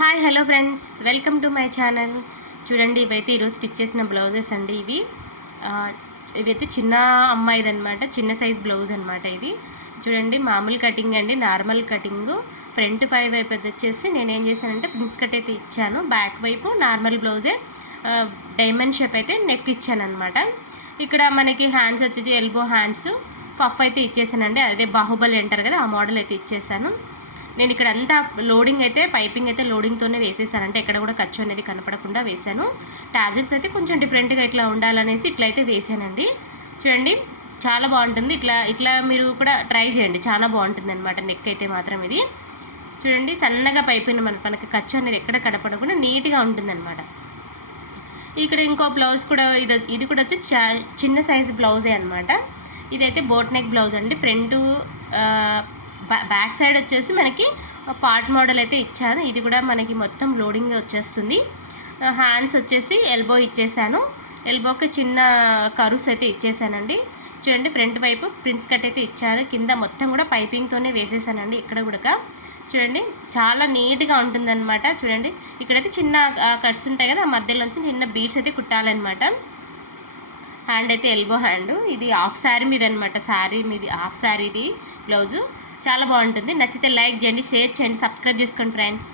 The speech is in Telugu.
Hi hello friends, welcome to my channel. చూడండి, ఇవైతే ఈరోజు స్టిచ్ చేసిన బ్లౌజెస్ అండి. ఇవైతే చిన్న అమ్మాయిది అనమాట, చిన్న సైజ్ బ్లౌజ్ అనమాట. ఇది చూడండి, మామూలు కటింగ్ అండి, నార్మల్ కటింగ్. ఫ్రంట్ 5 వైపు అయితే వచ్చేసి నేనేం చేశానంటే ప్రిన్స్ కట్ అయితే ఇచ్చాను. బ్యాక్ వైపు నార్మల్ బ్లౌజే డైమండ్ షేప్ అయితే నెక్ ఇచ్చాను అనమాట. ఇక్కడ మనకి హ్యాండ్స్ వచ్చేసి ఎల్బో హ్యాండ్స్ పఫ్ అయితే ఇచ్చేసానండి. అదే బాహుబలి అంటారు కదా, ఆ మోడల్ అయితే ఇచ్చేసాను. నేను ఇక్కడ అంతా లోడింగ్ అయితే పైపింగ్ అయితే లోడింగ్తోనే వేసేసాను, అంటే ఎక్కడ కూడా ఖర్చు అనేది కనపడకుండా వేసాను. టాజిల్స్ అయితే కొంచెం డిఫరెంట్గా ఇట్లా ఉండాలనేసి ఇట్లయితే వేసానండి. చూడండి, చాలా బాగుంటుంది. ఇట్లా మీరు కూడా ట్రై చేయండి, చాలా బాగుంటుంది అనమాట. నెక్ అయితే మాత్రం ఇది చూడండి, సన్నగా పైపింగ్ మనకి ఖర్చు అనేది ఎక్కడ కనపడకుండా నీట్గా ఉంటుంది అనమాట. ఇక్కడ ఇంకో బ్లౌజ్ కూడా ఇది కూడా వచ్చి చిన్న సైజు బ్లౌజే అనమాట. ఇదైతే బోట్ నెక్ బ్లౌజ్ అండి. ఫ్రంట్ బ్యాక్ సైడ్ వచ్చేసి మనకి పార్ట్ మోడల్ అయితే ఇచ్చాను. ఇది కూడా మనకి మొత్తం లోడింగ్ వచ్చేస్తుంది. హ్యాండ్స్ వచ్చేసి ఎల్బో ఇచ్చేసాను. ఎల్బోకి చిన్న కరుస్ అయితే ఇచ్చేసానండి. చూడండి, ఫ్రంట్ వైపు ప్రిన్స్ కట్ అయితే ఇచ్చాను. కింద మొత్తం కూడా పైపింగ్తోనే వేసేసానండి. ఇక్కడ కూడా చూడండి, చాలా నీట్గా ఉంటుందన్నమాట. చూడండి, ఇక్కడైతే చిన్న కట్స్ ఉంటాయి కదా, ఆ మధ్యలోంచి చిన్న బీడ్స్ అయితే కుట్టాలన్నమాట. హ్యాండ్ అయితే ఎల్బో హ్యాండ్. ఇది హాఫ్ శారీ మీద అనమాట, శారీ మీద హాఫ్ శారీది బ్లౌజు. చాలా బాగుంటుంది. నచ్చితే లైక్ చేయండి, షేర్ చేయండి, సబ్స్క్రైబ్ చేసుకోండి ఫ్రెండ్స్.